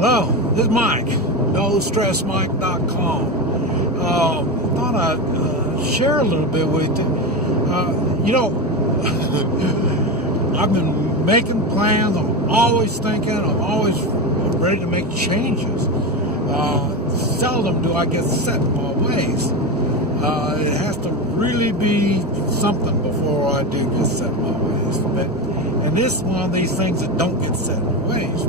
Hello, this is Mike, NoStressMike.com. Thought I'd share a little bit with you. I've been making plans. I'm always thinking. I'm always ready to make changes. Seldom do I get set in my ways. It has to really be something before I do get set in my ways. And this is one of these things that don't get set in my ways.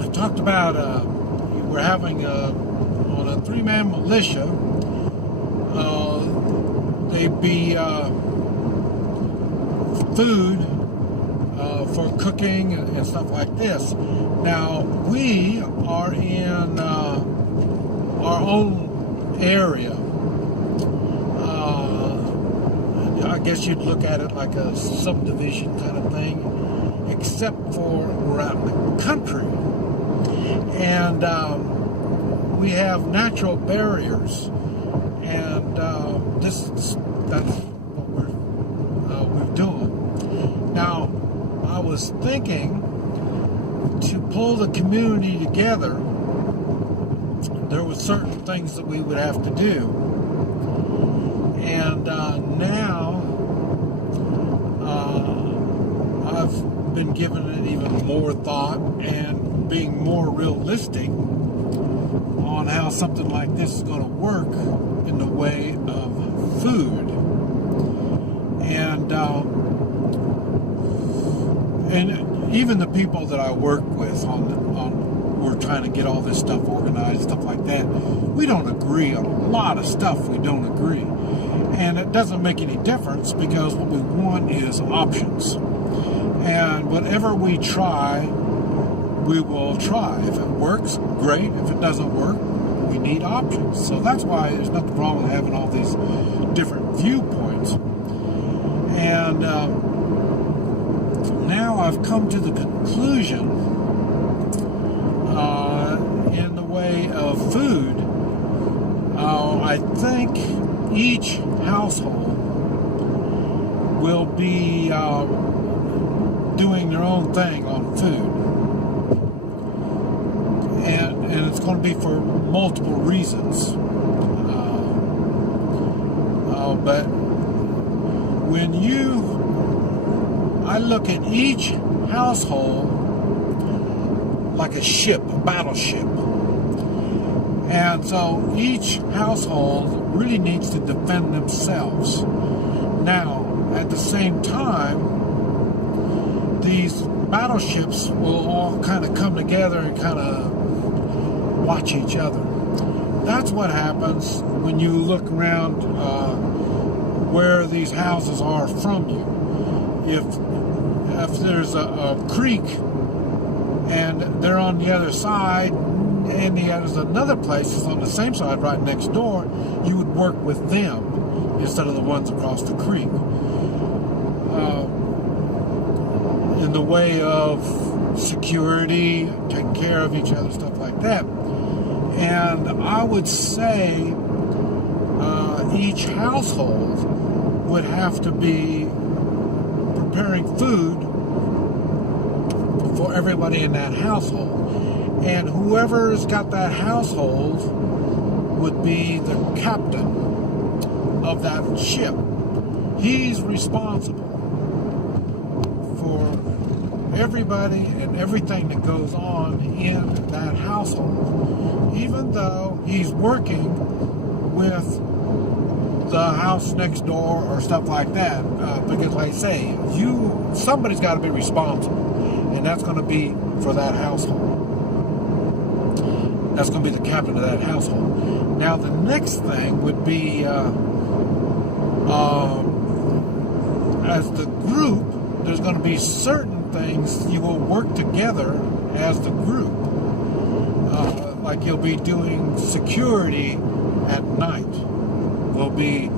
I talked about we're having on a three-man militia. They'd be food for cooking and stuff like this. Now we are in our own area. I guess you'd look at it like a subdivision kind of thing, except for we're out in the country, and we have natural barriers, and that's what we're doing. Now, I was thinking to pull the community together. There were certain things that we would have to do, and now I've been giving it even more thought and being more realistic on how something like this is going to work in the way of food. And even the people that I work with we're trying to get all this stuff organized, stuff like that. We don't agree on a lot of stuff. We don't agree. And it doesn't make any difference because what we want is options. And whatever we try, we will try. If it works, great. If it doesn't work, we need options. So that's why there's nothing wrong with having all these different viewpoints. And now I've come to the conclusion in the way of food, I think each household will be doing their own thing on food. And it's going to be for multiple reasons. But when I look at each household like a ship, a battleship. And so each household really needs to defend themselves. Now, at the same time, these battleships will all kind of come together and kind of watch each other. That's what happens when you look around where these houses are from you. If there's a creek and they're on the other side, and there's another place that's on the same side right next door, you would work with them instead of the ones across the creek. In the way of security, taking care of each other, stuff like that. And I would say each household would have to be preparing food for everybody in that household. And whoever's got that household would be the captain of that ship. He's responsible for everybody and everything that goes on in that household, even though he's working with the house next door or stuff like that. Because like I say, somebody's got to be responsible, and that's going to be for that household. That's going to be the captain of that household. Now, the next thing would be, as the group, there's going to be certain things you will work together as the group. Like you'll be doing security at night. Will be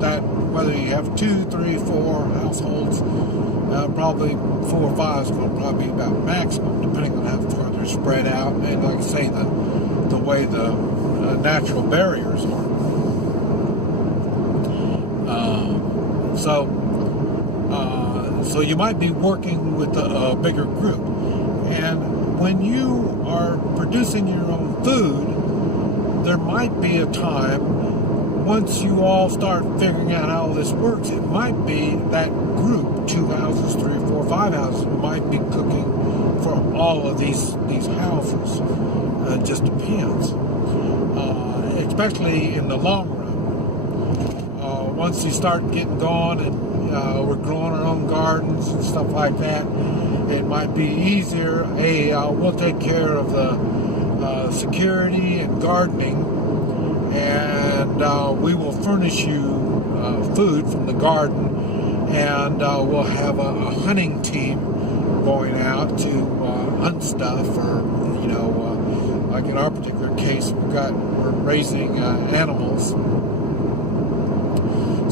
that whether you have 2, 3, 4 households, probably 4 or 5 is going to probably be about maximum, depending on how far they're spread out, and like I say, the way the natural barriers are. So you might be working with a bigger group, And when you are producing your own food, there might be a time, once you all start figuring out how this works, it might be that group, 2 houses, 3 or 4, 5 houses, might be cooking for all of these houses. It just depends. Especially in the long run. Once you start getting going and we're growing our own gardens and stuff like that, it might be easier. Hey, we'll take care of the security and gardening, and we will furnish you food from the garden, and we'll have a hunting team going out to hunt stuff, or like in our particular case, we're raising animals.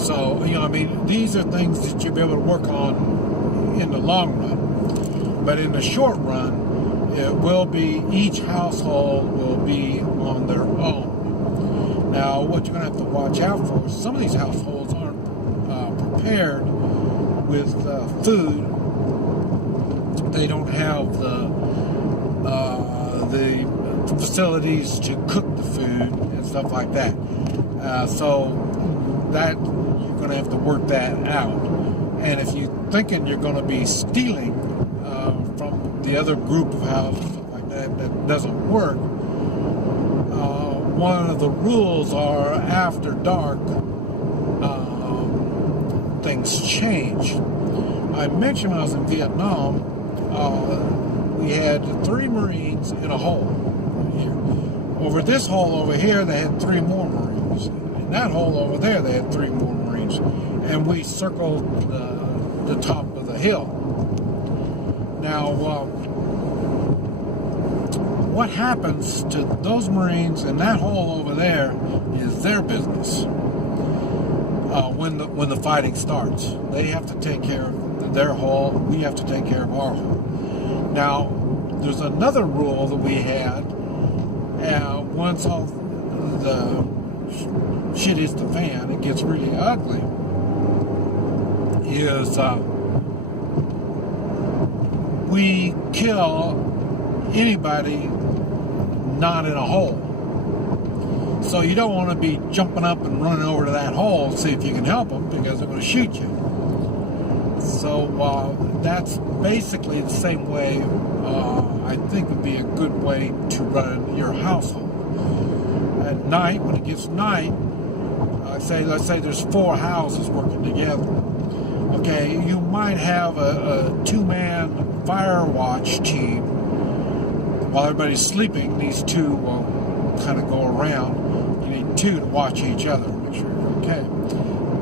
So these are things that you'll be able to work on in the long run. But in the short run, it will be, each household will be on their own. Now, what you're going to have to watch out for is some of these households aren't prepared with food. They don't have the facilities to cook the food and stuff like that. So that you're going to have to work that out. And if you're thinking you're going to be stealing from the other group of houses, stuff like that doesn't work. One of the rules are, after dark, things change. I mentioned when I was in Vietnam, we had 3 Marines in a hole here. Over this hole over here, they had 3 more Marines. In that hole over there, they had 3 more Marines. And we circled the top of the hill. Now, what happens to those Marines in that hole over there is their business. When the fighting starts, they have to take care of their hole. We have to take care of our hole. Now, there's another rule that we had. Once all the shit hits the fan, it gets really ugly. Is we kill anybody not in a hole. So you don't want to be jumping up and running over to that hole and see if you can help them, because they're going to shoot you. So that's basically the same way I think would be a good way to run your household. At night, when it gets night, let's say there's 4 houses working together. Okay, you might have a 2-man fire watch team. While everybody's sleeping, these 2 will kind of go around. You need 2 to watch each other, make sure you're okay.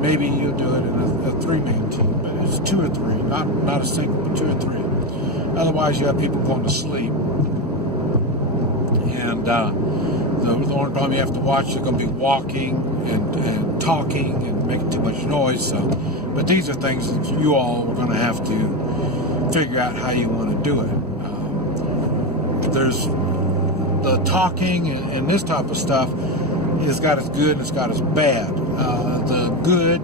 Maybe you'll do it in a 3-man team, but it's 2 or 3, not a single, but 2 or 3. Otherwise, you have people going to sleep. And the only problem you have to watch, they're going to be walking and talking and making too much noise. So, but these are things that you all are going to have to figure out how you want to do it. There's the talking and this type of stuff has got its good and it's got its bad. The good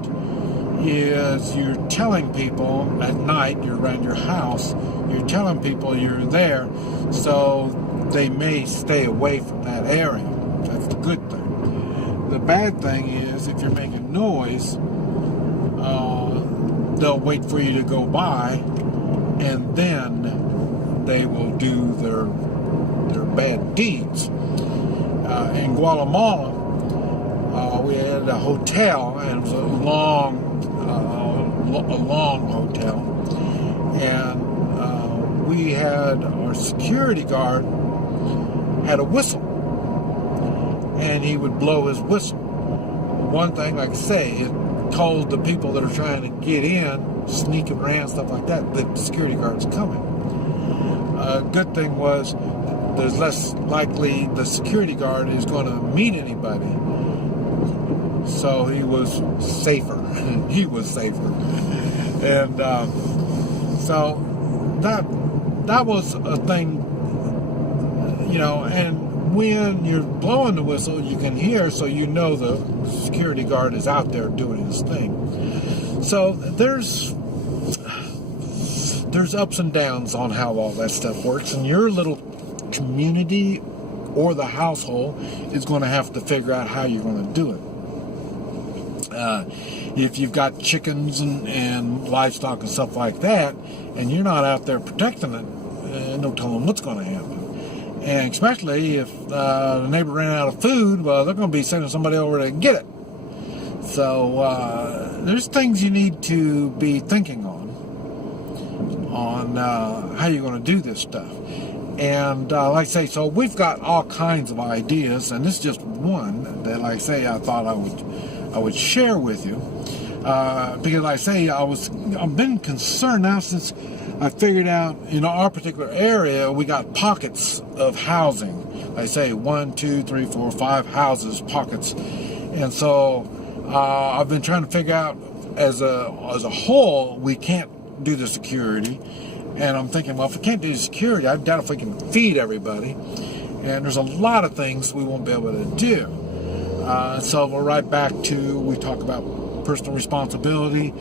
is you're telling people at night, you're around your house, you're telling people you're there, so they may stay away from that area. That's the good thing. The bad thing is, if you're making noise, they'll wait for you to go by, and then they will do their bad deeds. In Guatemala, we had a hotel, and it was a long hotel, and we had our security guard had a whistle, and he would blow his whistle. One thing, like I say, it told the people that are trying to get in, sneaking around, stuff like that, the security guard's coming. Good thing was, there's less likely the security guard is going to meet anybody. So he was safer. He was safer. And so that was a thing, and when you're blowing the whistle, you can hear, so you know the security guard is out there doing his thing. So there's there's ups and downs on how all that stuff works, and your little community or the household is going to have to figure out how you're going to do it. If you've got chickens and livestock and stuff like that, and you're not out there protecting it, no telling what's going to happen. And especially if the neighbor ran out of food, well, they're going to be sending somebody over to get it. So there's things you need to be thinking on how you're going to do this stuff. And like I say, so we've got all kinds of ideas, and this is just one that, like I say, I thought I would share with you. Because like I say, I've been concerned now since I figured out, our particular area, we got pockets of housing. Like I say, 1, 2, 3, 4, 5 houses, pockets. And so I've been trying to figure out, as a whole, we can't do the security. And I'm thinking, well, if we can't do security, I doubt if we can feed everybody. And there's a lot of things we won't be able to do. So we're right back to, we talk about personal responsibility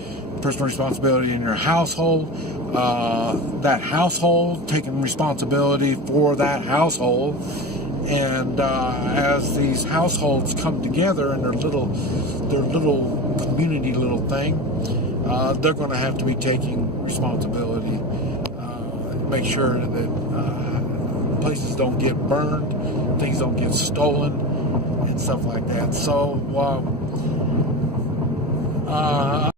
in your household, that household taking responsibility for that household. And as these households come together in their little community little thing, they're going to have to be taking responsibility. Make sure that places don't get burned, things don't get stolen, and stuff like that. So